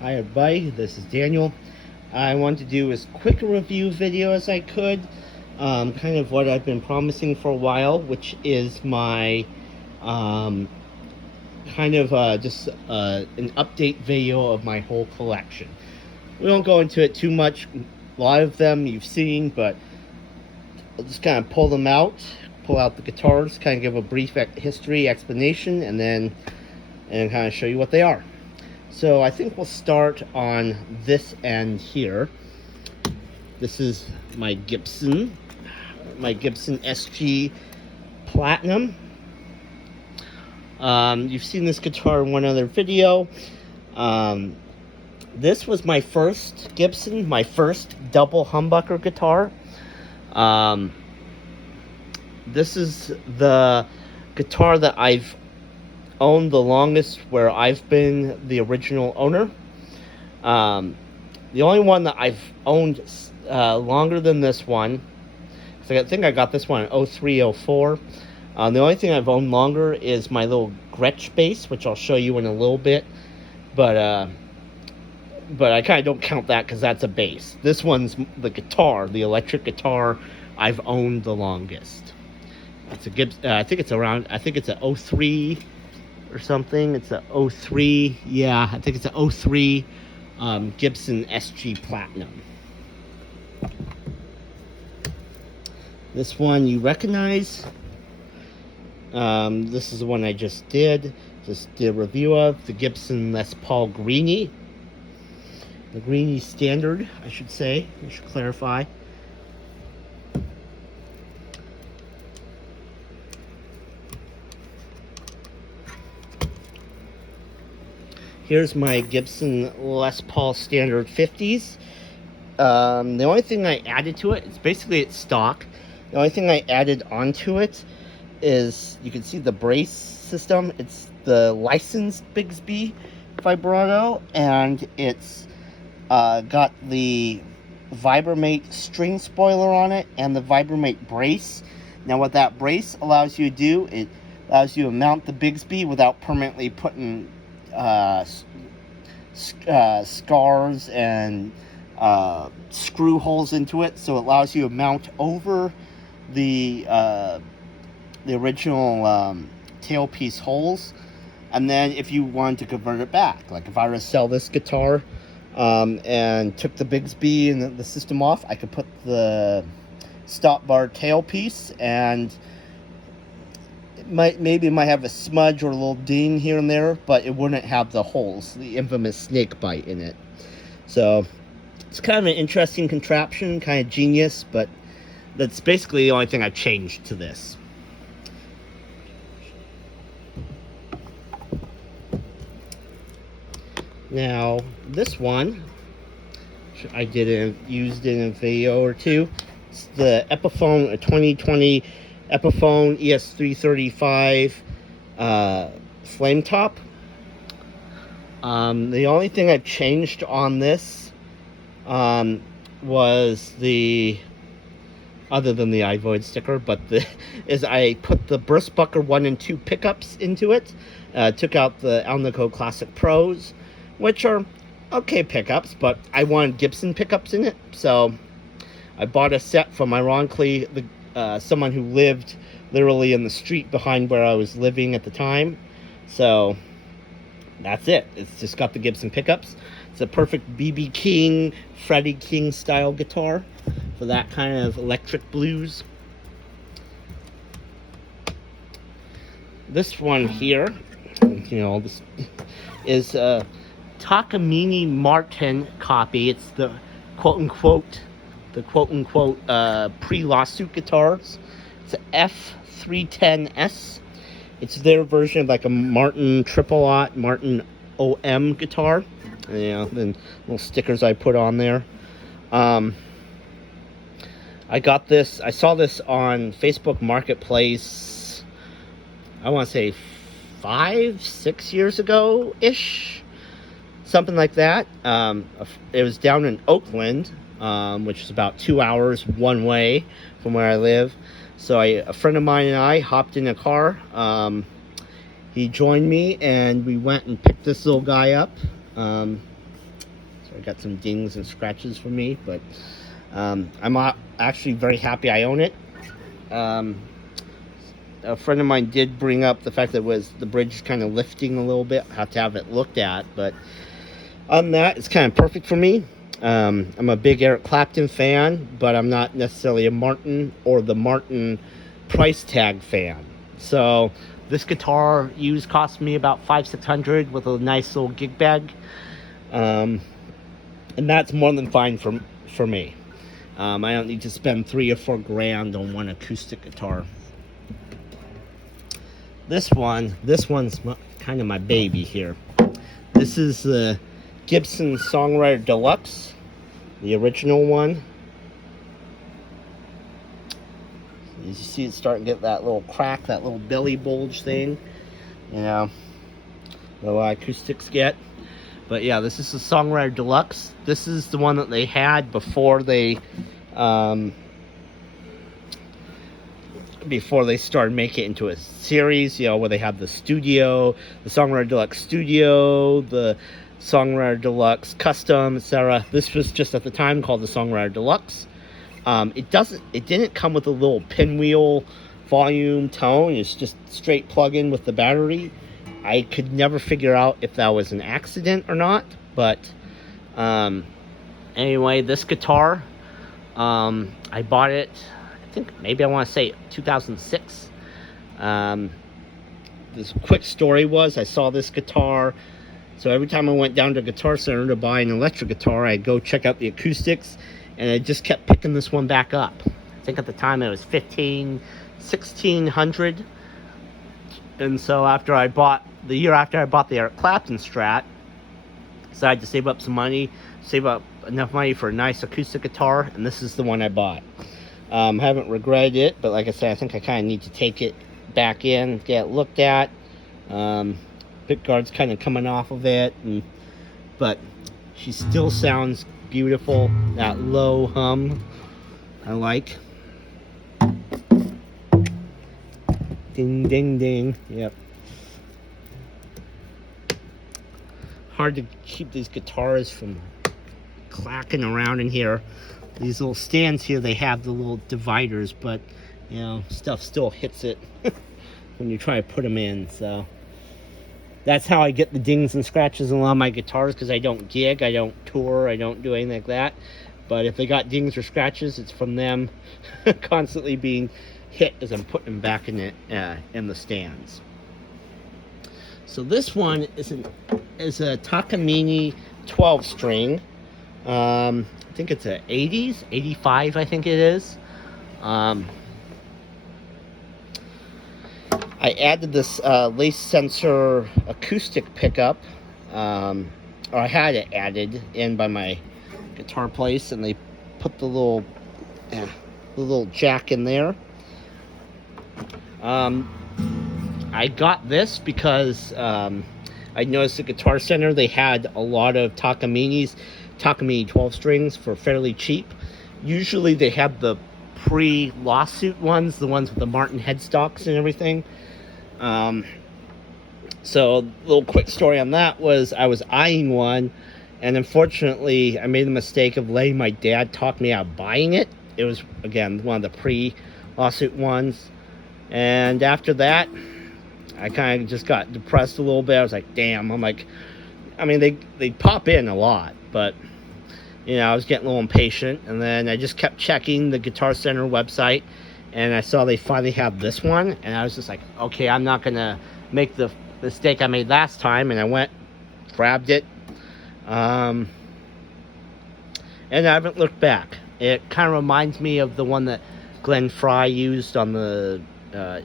Hi everybody, this is Daniel. I wanted to do as quick a review video as I could, kind of what I've been promising for a while, which is my just an update video of my whole collection. We won't go into it too much. A lot of them you've seen, but I'll just kind of pull out the guitars, kind of give a brief history explanation, and kind of show you what they are. So I think we'll start on this end here. This is my Gibson SG Platinum. You've seen this guitar in one other video. This was my first Gibson, my first double humbucker guitar. This is the guitar that I've owned the longest, where I've been the original owner. The only one that I've owned longer than this one, so I think I got this one in 03, 04. The only thing I've owned longer is my little Gretch bass, which I'll show you in a little bit. But I kind of don't count that because that's a bass. This one's the guitar, the electric guitar I've owned the longest. It's a Gibson. I think it's a 03 or something. It's a 03. Yeah, I think it's a 03 Gibson SG Platinum. This one you recognize. This is the one I just did a review of, the Gibson Les Paul Greenie. The Greenie Standard, I should say. I should clarify. Here's my Gibson Les Paul Standard 50s. The only thing I added to it, it's stock. The only thing I added onto it is, you can see the brace system. It's the licensed Bigsby vibrato, and it's got the Vibramate string spoiler on it and the Vibramate brace. Now what that brace allows you to do, it allows you to mount the Bigsby without permanently putting scars and screw holes into it, so it allows you to mount over the original tailpiece holes. And then if you want to convert it back, like if I were to sell this guitar and took the Bigsby and the system off, I could put the stop bar tailpiece, and maybe it might have a smudge or a little ding here and there, but it wouldn't have the holes, the infamous snake bite in it. So it's kind of an interesting contraption, kind of genius, but that's basically the only thing I've changed to this. Now this one I used in a video or two. It's the Epiphone, a 2020 Epiphone ES335 flame top. The only thing I've changed on this was other than the iVoid sticker, is I put the Burstbucker 1 and 2 pickups into it. Took out the Alnico Classic Pros, which are okay pickups, but I wanted Gibson pickups in it, so I bought a set from, ironically, someone who lived literally in the street behind where I was living at the time. So that's it. It's just got the Gibson pickups. It's a perfect BB King, Freddie King style guitar for that kind of electric blues. This one here, this is a Takamini Martin copy. It's the quote-unquote pre-lawsuit guitars. It's a F310S. It's their version of like a Martin Triple-Aught, Martin OM guitar. Then little stickers I put on there. I got this, I saw this on Facebook Marketplace, I want to say 5-6 years ago-ish. Something like that. It was down in Oakland, which is about 2 hours one way from where I live. So a friend of mine and I hopped in a car. He joined me and we went and picked this little guy up. So I got some dings and scratches for me, but I'm actually very happy I own it. A friend of mine did bring up the fact that the bridge is kind of lifting a little bit. I have to have it looked at, but on that, it's kind of perfect for me. I'm a big Eric Clapton fan, but I'm not necessarily a Martin or the Martin price tag fan. So this guitar used cost me about $500-600 with a nice little gig bag, and that's more than fine for me. I don't need to spend $3 or $4 grand on one acoustic guitar. This one's kind of my baby here. This is the Gibson Songwriter Deluxe, the original one. You see it's starting to get that little crack, that little belly bulge thing, you know, that a lot of acoustics get. But yeah, this is the Songwriter Deluxe. This is the one that they had before they started making it into a series, you know, where they have the studio, the Songwriter Deluxe Studio, the Songwriter Deluxe Custom, etc. This was just at the time called the Songwriter Deluxe. It didn't come with a little pinwheel volume tone. It's just straight plug-in with the battery. I could never figure out if that was an accident or not, but anyway, this guitar, I bought it, I think maybe I want to say 2006. This quick story was, I saw this guitar, so every time I went down to Guitar Center to buy an electric guitar, I'd go check out the acoustics, and I just kept picking this one back up. I think at the time it was $1,600. And so the year after I bought the Eric Clapton Strat, decided to save up some money, save up enough money for a nice acoustic guitar, and this is the one I bought. Haven't regretted it, but like I said, I think I kind of need to take it back in, get it looked at. Pick guard's kind of coming off of it, but she still sounds beautiful. That low hum I like. Ding ding ding. Yep. Hard to keep these guitars from clacking around in here. These little stands here, they have the little dividers, but you know, stuff still hits it when you try to put them in. So that's how I get the dings and scratches on a lot of my guitars, because I don't gig, I don't tour, I don't do anything like that. But if they got dings or scratches, it's from them constantly being hit as I'm putting them back in the stands. So this one is a Takamini 12 string. I think it's a 80s, 85 I think it is. I added this lace sensor acoustic pickup, or I had it added in by my guitar place, and they put the little jack in there. I got this because I noticed at Guitar Center they had a lot of Takamini 12 strings for fairly cheap. Usually they have the pre-lawsuit ones, the ones with the Martin headstocks and everything. So a little quick story on that was I was eyeing one, and unfortunately I made the mistake of letting my dad talk me out of buying it. It was, again, one of the pre-lawsuit ones. And after that, I kind of just got depressed a little bit. I was like, damn. I'm like, I mean, they pop in a lot, but, you know, I was getting a little impatient. And then I just kept checking the Guitar Center website, and I saw they finally have this one. And I was just like, okay, I'm not going to make the mistake I made last time. And I went, grabbed it, and I haven't looked back. It kind of reminds me of the one that Glenn Fry used on the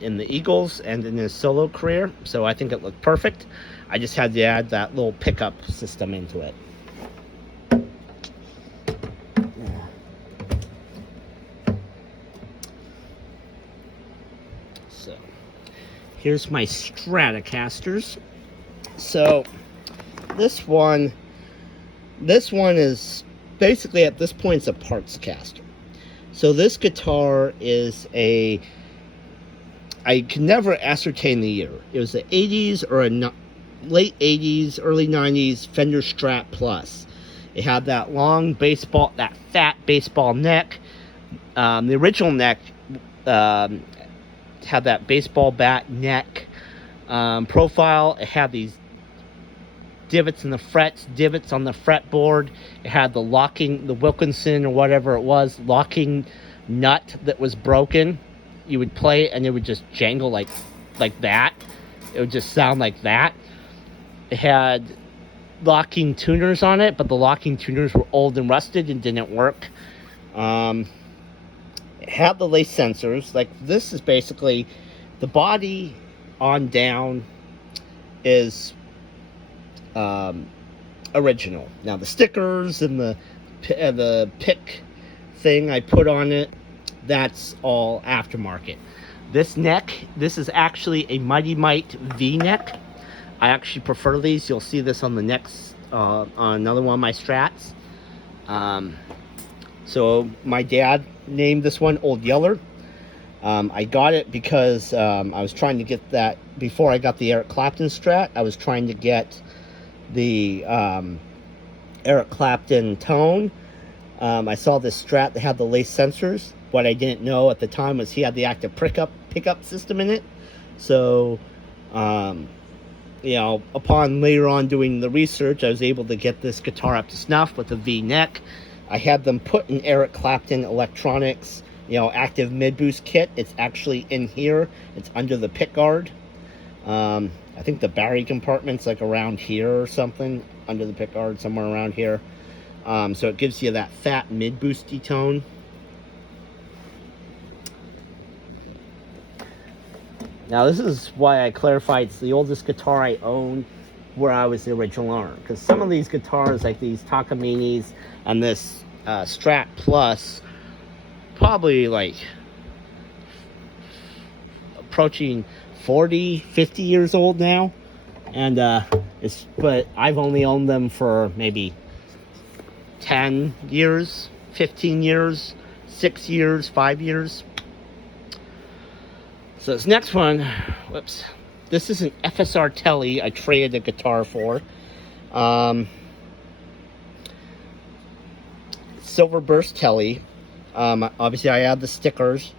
in the Eagles and in his solo career, so I think it looked perfect. I just had to add that little pickup system into it. So here's my Stratcasters. So this one is basically, at this point, it's a parts caster. So this guitar is I can never ascertain the year. It was the 80s or a late 80s, early 90s Fender Strat Plus. It had that long baseball, that fat baseball neck. The original neck had that baseball bat neck profile. It had these divots in the frets, divots on the fretboard. It had the Wilkinson or whatever it was, locking nut that was broken. You would play it and it would just jangle like that. It would just sound like that. It had locking tuners on it, but the locking tuners were old and rusted and didn't work. It had the lace sensors. Like, this is basically the body on down is original. Now the stickers and the pick thing I put on it, that's all aftermarket. This neck, this is actually a Mighty Mite V-neck. I actually prefer these. You'll see this on the next, on another one of my Strats. So my dad named this one Old Yeller. I got it because I was trying to get that, before I got the Eric Clapton Strat, I was trying to get the Eric Clapton tone. I saw this Strat that had the lace sensors. What I didn't know at the time was he had the active pickup system in it. So, you know, upon later on doing the research, I was able to get this guitar up to snuff with a V-neck. I had them put in Eric Clapton Electronics, you know, active mid-boost kit. It's actually in here. It's under the pick guard. I think the battery compartment's like around here or something, under the pick guard, somewhere around here. So it gives you that fat mid-boosty tone. Now this is why I clarified it's the oldest guitar I own where I was the original owner. Because some of these guitars, like these Takaminis and this Strat Plus, probably like approaching 40, 50 years old now. And but I've only owned them for maybe 10 years, 15 years, 6 years, 5 years. So this next one, whoops, this is an FSR Telly I traded a guitar for. Silver Burst Telly. Obviously I add the stickers.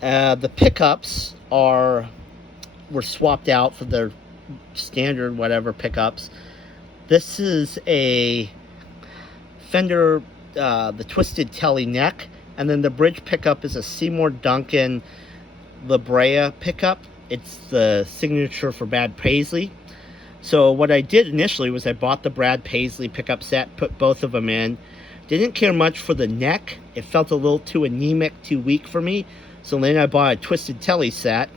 The pickups were swapped out for their standard whatever pickups. This is a Fender, the Twisted Telly neck, and then the bridge pickup is a Seymour Duncan La Brea pickup. It's the signature for Brad Paisley. So what I did initially was I bought the Brad Paisley pickup set, put both of them in. Didn't care much for the neck. It felt a little too anemic, too weak for me. So then I bought a Twisted Telly set,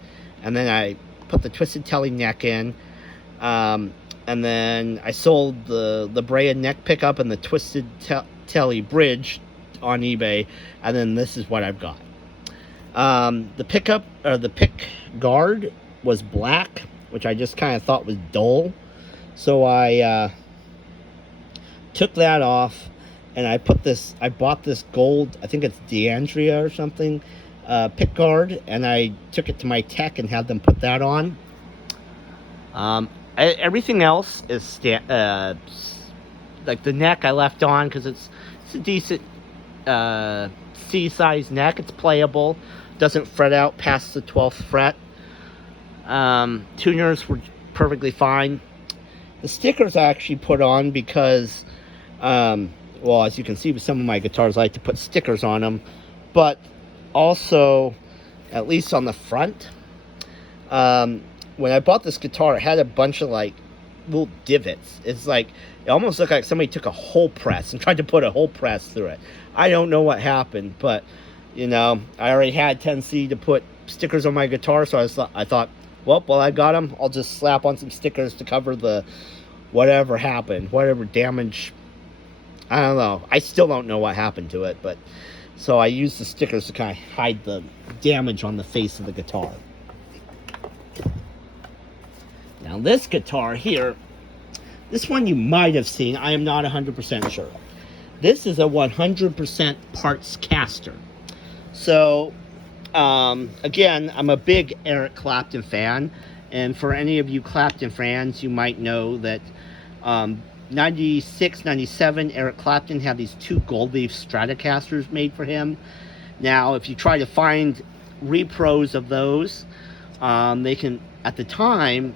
and then I put the Twisted Telly neck in. And then I sold the Brea neck pickup and the Twisted Telly bridge on eBay. And then this is what I've got. The pickup, or the pick guard, was black, which I just kind of thought was dull. So I took that off, and I bought this gold, I think it's D'Andrea or something, pick guard, and I took it to my tech and had them put that on. Everything else is like the neck I left on because it's a decent C-size neck. It's playable, doesn't fret out past the 12th fret. Tuners were perfectly fine. The stickers I actually put on because, well, as you can see with some of my guitars, I like to put stickers on them, but also, at least on the front, when I bought this guitar, it had a bunch of like little divots. It's like, it almost looked like somebody took a hole press and tried to put a hole press through it. I don't know what happened, but you know, I already had a tendency to put stickers on my guitar, so I thought, well, while I got them, I'll just slap on some stickers to cover the whatever happened, whatever damage. I don't know. I still don't know what happened to it, but so I used the stickers to kind of hide the damage on the face of the guitar. Now this guitar here, this one you might have seen. I am not 100% sure. This is a 100% parts caster. So, again, I'm a big Eric Clapton fan. And for any of you Clapton fans, you might know that 96, 97, Eric Clapton had these 2 gold leaf Stratcasters made for him. Now, if you try to find repros of those, they can, at the time,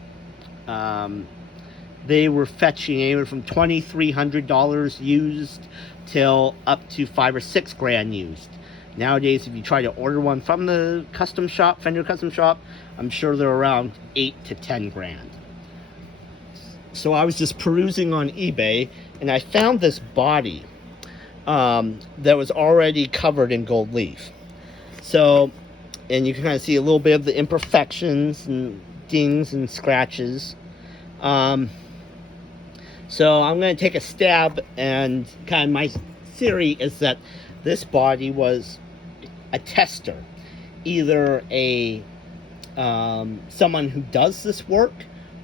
they were fetching anywhere from $2,300 used till up to $5,000 or $6,000 used. Nowadays, if you try to order one from the custom shop, Fender custom shop, I'm sure they're around $8,000 to $10,000. So I was just perusing on eBay, and I found this body that was already covered in gold leaf. So, and you can kind of see a little bit of the imperfections and dings and scratches. So I'm going to take a stab, and kind of my theory is that this body was a tester, either a someone who does this work,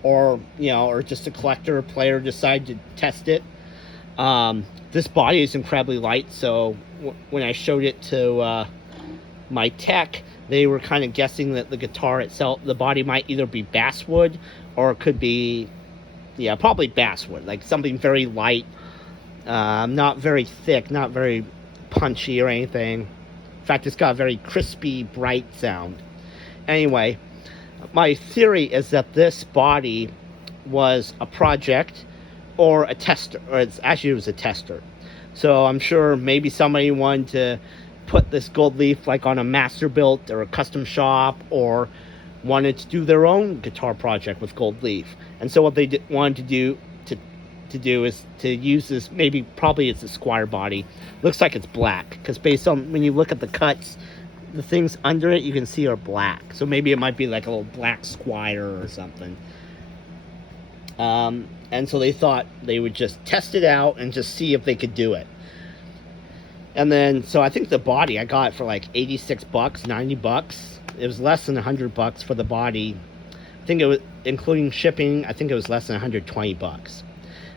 or or just a collector or player decided to test it. This body is incredibly light, so when I showed it to my tech, they were kind of guessing that the guitar itself, the body might either be basswood, or it could be, probably basswood, like something very light, not very thick, not very punchy or anything. In fact, it's got a very crispy, bright sound. Anyway, my theory is that this body was a project or a tester, or it was a tester. So I'm sure maybe somebody wanted to put this gold leaf like on a master built or a custom shop, or wanted to do their own guitar project with gold leaf. And so what they wanted to do is to use this, probably it's a Squire body. Looks like it's black, because based on when you look at the cuts, the things under it you can see are black. So maybe it might be like a little black Squire or something. And so they thought they would just test it out and just see if they could do it. And then, so I think the body, I got it for like $86, $90. It was less than $100 for the body. I think it was, including shipping, I think it was less than $120.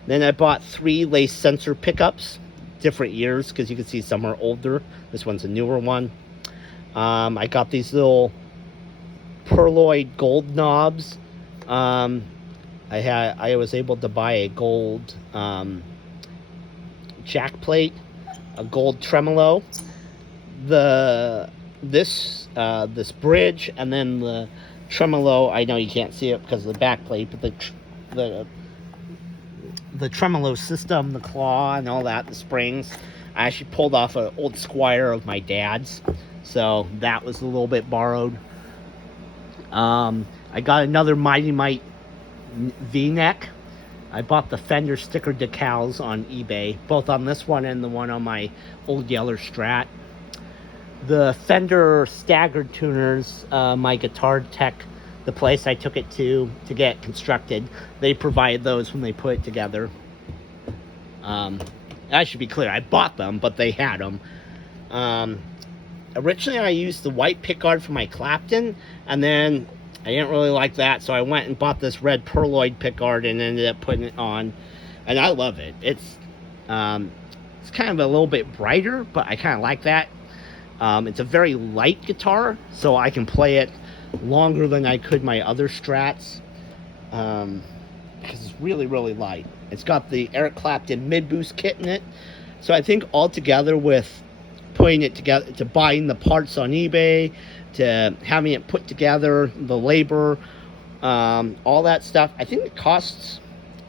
Then I bought 3 lace sensor pickups, different years, because you can see some are older. This one's a newer one. I got these little pearloid gold knobs. I was able to buy a gold jack plate, a gold tremolo, this bridge, and then the tremolo. I know you can't see it because of the back plate, but the tremolo system, the claw and all that, the springs, I actually pulled off an old Squire of my dad's, so that was a little bit borrowed. I got another Mighty Mite V-neck. I bought the Fender sticker decals on eBay, both on this one and the one on my old Yeller Strat. The Fender staggered tuners, my guitar tech, the place I took it to get constructed, they provided those when they put it together. I should be clear, I bought them, but they had them. Originally I used the white pickguard for my Clapton, and then I didn't really like that, so I went and bought this red pearloid pickguard and ended up putting it on, and I love it. It's kind of a little bit brighter, but I kind of like that. It's a very light guitar, so I can play it longer than I could my other Strats, because it's really, really light. It's got the Eric Clapton mid-boost kit in it, so I think altogether with putting it together, to buying the parts on eBay, to having it put together, the labor, all that stuff, I think it costs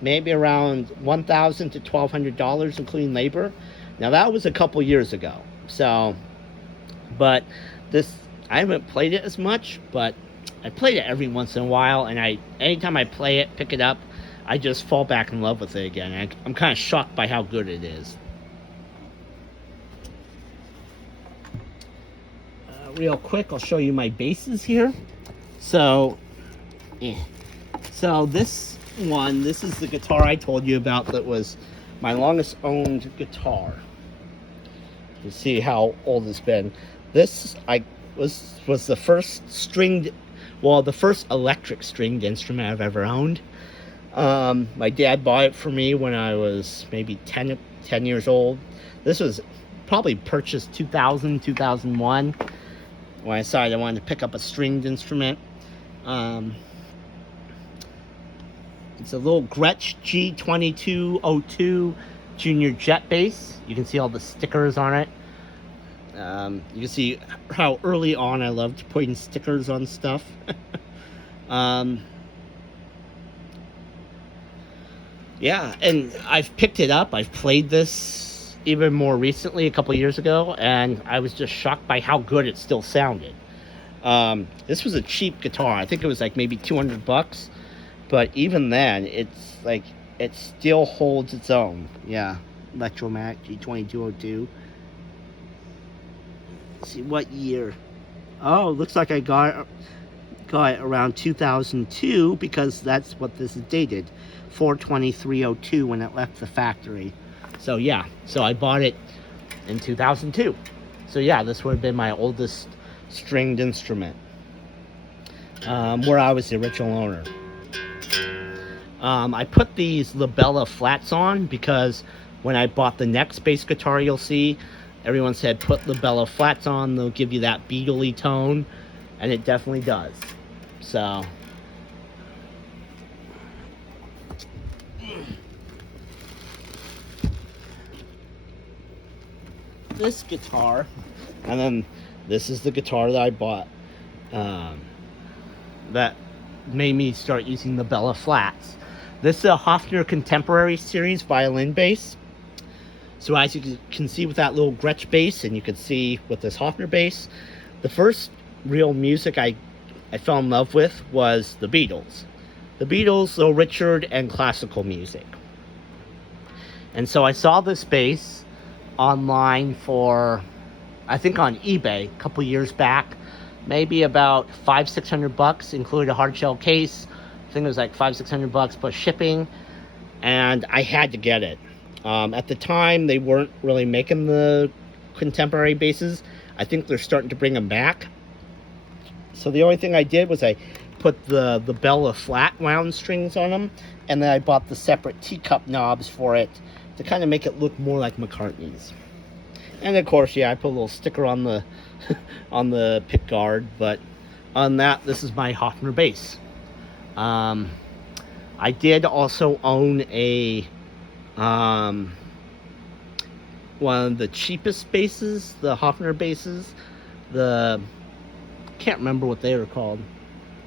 maybe around $1,000 to $1,200, including labor. Now that was a couple years ago, so, but this, I haven't played it as much, but I played it every once in a while, and anytime I play it, pick it up, I just fall back in love with it again. I'm kind of shocked by how good it is. Real quick, I'll show you my basses here. So this one, this is the guitar I told you about that was my longest owned guitar. You see how old it's been. This was the first stringed, well, the first electric stringed instrument I've ever owned. My dad bought it for me when I was maybe 10 years old. This was probably purchased 2000, 2001. When I decided I wanted to pick up a stringed instrument. It's a little Gretch G2202 Junior Jet bass. You can see all the stickers on it. You can see how early on I loved putting stickers on stuff. Yeah, and I've picked it up. I've played this even more recently, a couple years ago, and I was just shocked by how good it still sounded. This was a cheap guitar. I think it was like maybe $200, but even then, it's like it still holds its own. Yeah, Electromac G2202. Let's see what year. Oh, looks like I got it around 2002 because that's what this is dated, 4/23/02 when it left the factory. So yeah, so I bought it in 2002. So yeah, this would have been my oldest stringed instrument, where I was the original owner. I put these Labella flats on because when I bought the next bass guitar, you'll see everyone said put Labella flats on, they'll give you that beagle-y tone, and it definitely does. So this guitar, and then this is the guitar that I bought that made me start using the Bella flats. This is a Hofner Contemporary series violin bass. So as you can see with that little Gretsch bass, and you can see with this Hofner bass, the first real music I fell in love with was the Beatles. The Beatles, Little Richard, and classical music. And so I saw this bass online for, I think on eBay a couple years back, maybe about $500-600, included a hard shell case. I think it was like $500-600 plus shipping, and I had to get it. At the time, they weren't really making the contemporary basses. I think they're starting to bring them back. So the only thing I did was I put the Bella flat wound strings on them, and then I bought the separate teacup knobs for it to kind of make it look more like McCartney's. And of course, yeah, I put a little sticker on the on the pick guard, but on that, this is my Hofner bass. I did also own a one of the cheapest basses, the Hofner basses, can't remember what they were called,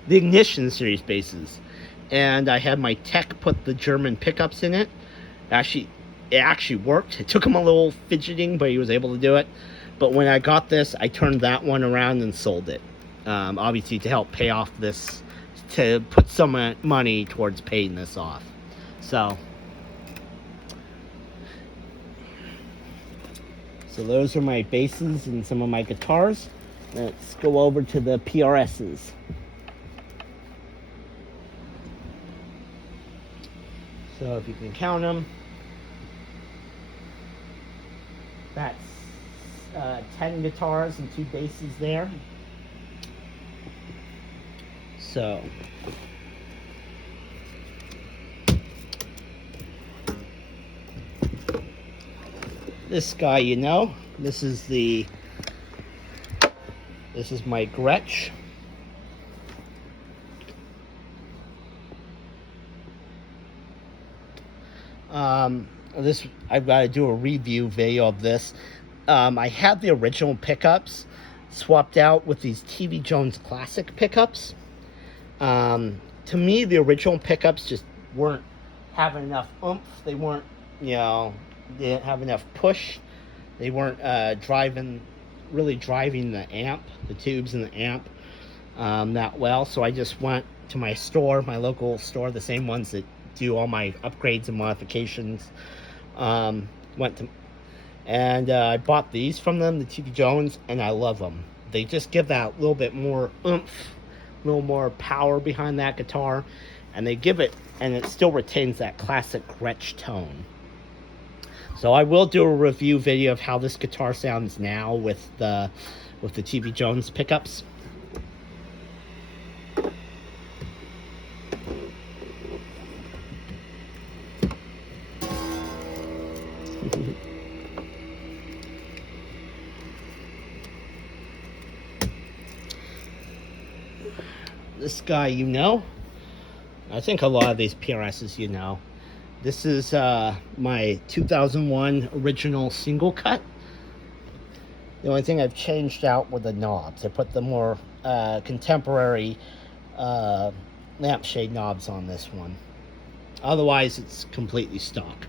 the Ignition series basses, and I had my tech put the German pickups in it. It actually worked. It took him a little fidgeting, but he was able to do it. But when I got this, I turned that one around and sold it, obviously to help pay off this, to put some money towards paying this off. So those are my basses and some of my guitars. Let's go over to the PRSs. So if you can count them, that's 10 guitars and 2 basses there. So this guy, you know, this is my Gretch. I've got to do a review video of this. I have the original pickups swapped out with these TV Jones Classic pickups. To me, the original pickups just weren't having enough oomph. They weren't, they didn't have enough push. They weren't really driving the amp, the tubes in the amp, that well. So I just went to my store, my local store, the same ones that do all my upgrades and modifications. I bought these from them, the TV Jones, and I love them. They just give that little bit more oomph, a little more power behind that guitar, and they give it, and it still retains that classic Gretsch tone. So I will do a review video of how this guitar sounds now with the TV Jones pickups. This guy, I think a lot of these PRSs, you know. This is my 2001 original single cut. The only thing I've changed out were the knobs. I put the more contemporary lampshade knobs on this one. Otherwise, it's completely stock.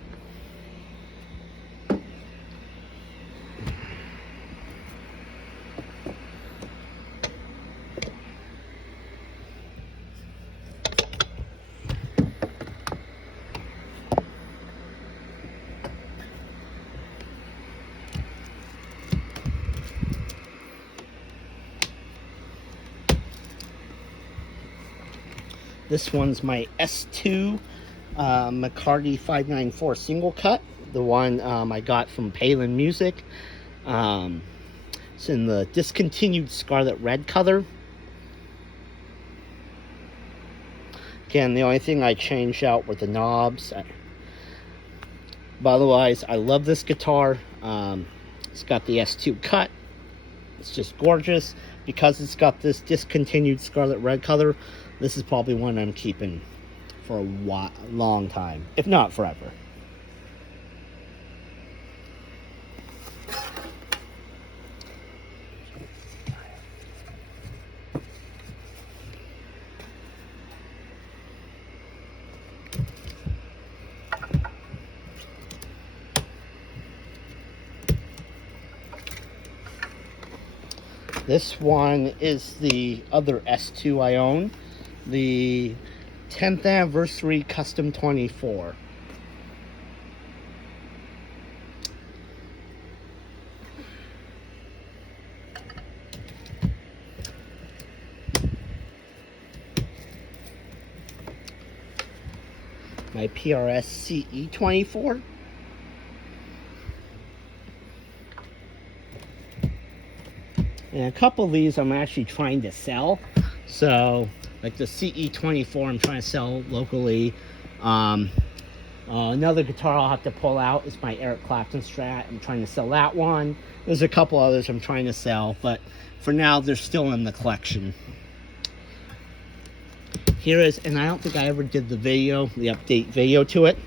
This one's my S2 Micardi 594 single cut, the one I got from Palin Music. It's in the discontinued scarlet red color. Again, the only thing I changed out were the knobs. But otherwise, I love this guitar. It's got the S2 cut. It's just gorgeous. Because it's got this discontinued scarlet red color, this is probably one I'm keeping for a long time, if not forever. This one is the other S2 I own, the 10th anniversary custom 24. My PRS CE24. And a couple of these I'm actually trying to sell. So, like the CE24 I'm trying to sell locally. Another guitar I'll have to pull out is my Eric Clapton Strat. I'm trying to sell that one. There's a couple others I'm trying to sell, but for now they're still in the collection. Here is, and I don't think I ever did the update video to it.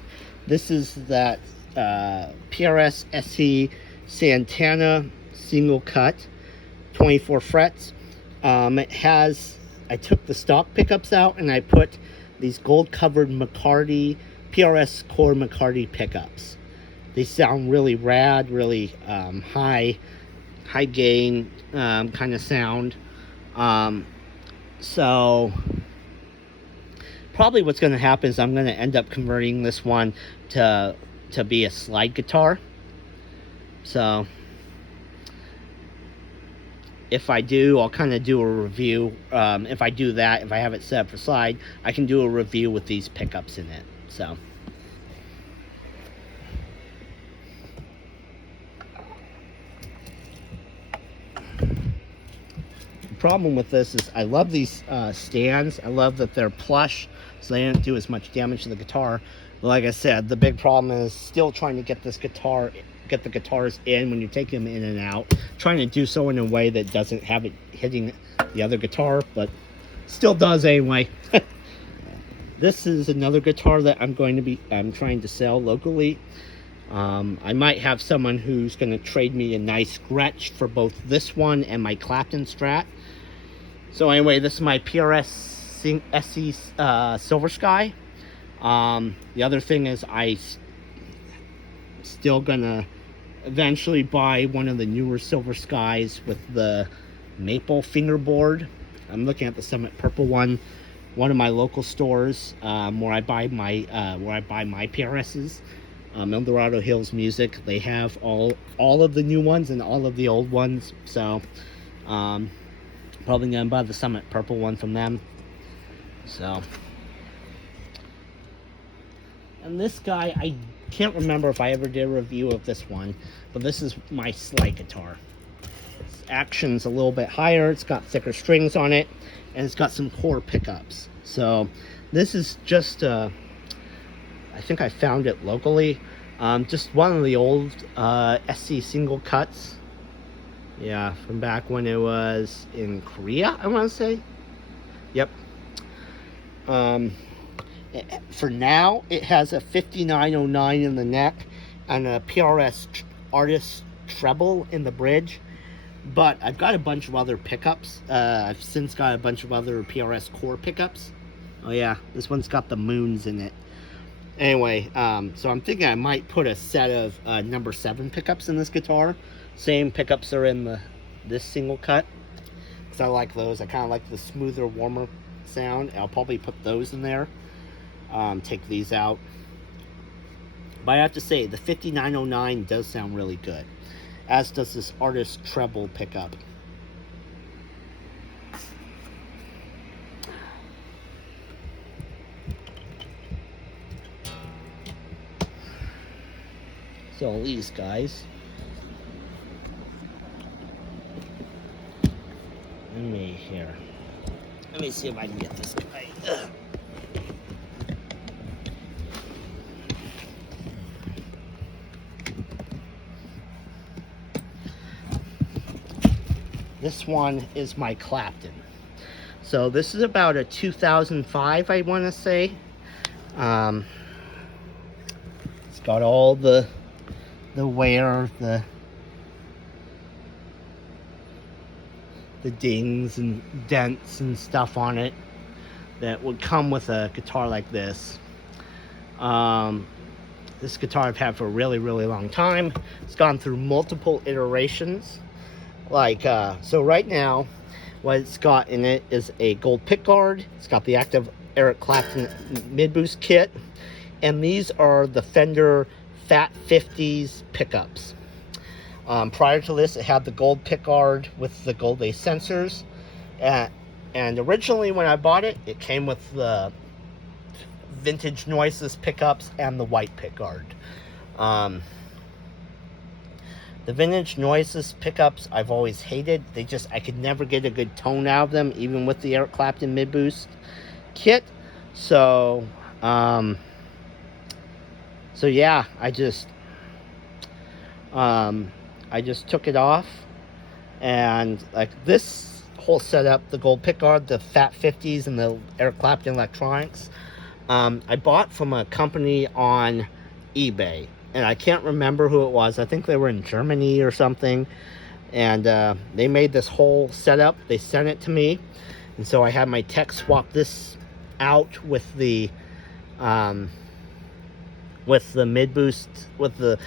This is that PRS SC Santana single cut, 24 frets. It has, I took the stock pickups out and I put these gold covered Micardi, PRS core Micardi pickups. They sound really rad, really high gain kind of sound. So probably what's going to happen is I'm going to end up converting this one to be a slide guitar. So if I do, I'll kind of do a review. If I do that, if I have it set up for slide, I can do a review with these pickups in it. So the problem with this is I love these stands. I love that they're plush, so they don't do as much damage to the guitar. But like I said, the big problem is still trying to get the guitars in when you take them in and out, trying to do so in a way that doesn't have it hitting the other guitar, but still does anyway. This is another guitar that I'm trying to sell locally. I might have someone who's going to trade me a nice Gretch for both this one and my Clapton Strat. So anyway, this is my PRS SC Silver Sky. The other thing is I still gonna eventually buy one of the newer Silver Skies with the maple fingerboard. I'm looking at the Summit Purple one of my local stores, where I buy my PRSs. Eldorado Hills Music. They have all of the new ones and all of the old ones. So probably gonna buy the Summit Purple one from them. So, and this guy, I can't remember if I ever did a review of this one, but this is my slide guitar. Its action's a little bit higher, it's got thicker strings on it, and it's got some core pickups. So this is just I think I found it locally, just one of the old SC single cuts, yeah, from back when it was in Korea, I want to say. Yep. For now, it has a 5909 in the neck and a PRS Artist treble in the bridge. But I've got a bunch of other pickups. I've since got a bunch of other PRS core pickups. Oh yeah, this one's got the moons in it. Anyway, so I'm thinking I might put a set of number 7 pickups in this guitar. Same pickups are in this single cut, because I like those. I kind of like the smoother, warmer sound. I'll probably put those in there. Take these out. But I have to say, the 5909 does sound really good, as does this Artist treble pickup. So these guys. Let me see if I can get this guy. Ugh. This one is my Clapton. So this is about a 2005, I want to say. It's got all the wear, the dings and dents and stuff on it that would come with a guitar like this. This guitar I've had for a really, really long time. It's gone through multiple iterations. Like, so right now, what it's got in it is a gold pickguard. It's got the active Eric Clapton mid-boost kit. And these are the Fender Fat 50s pickups. Prior to this, it had the gold pickguard with the gold A sensors. And originally when I bought it, it came with the vintage noiseless pickups and the white pickguard. The vintage noiseless pickups I've always hated. I could never get a good tone out of them, even with the Eric Clapton mid-boost kit. So yeah, I just took it off, and like this whole setup, the gold pickguard, the Fat 50s, and the Eric Clapton electronics, I bought from a company on eBay, and I can't remember who it was. I think they were in Germany or something, and they made this whole setup. They sent it to me, and so I had my tech swap this out with the mid-boost, with the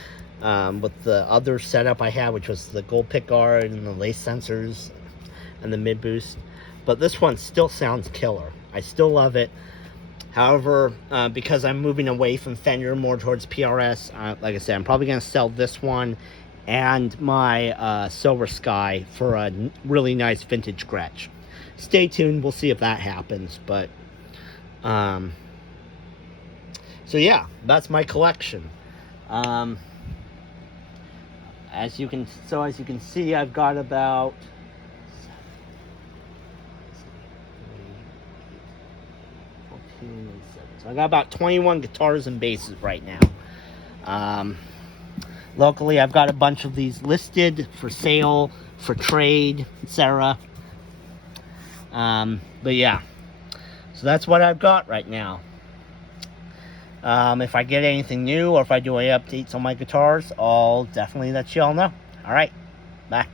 other setup I had, which was the gold pickguard and the lace sensors and the mid-boost. But this one still sounds killer. I still love it. However, because I'm moving away from Fender more towards PRS, like I said, I'm probably going to sell this one and my Silver Sky for a really nice vintage Gretch. Stay tuned. We'll see if that happens. But so yeah, that's my collection. As you can see, I've got about 14 and 7. So I got about 21 guitars and basses right now. Locally, I've got a bunch of these listed for sale, for trade, etc. But yeah, so that's what I've got right now. If I get anything new or if I do any updates on my guitars, I'll definitely let you all know. All right, bye.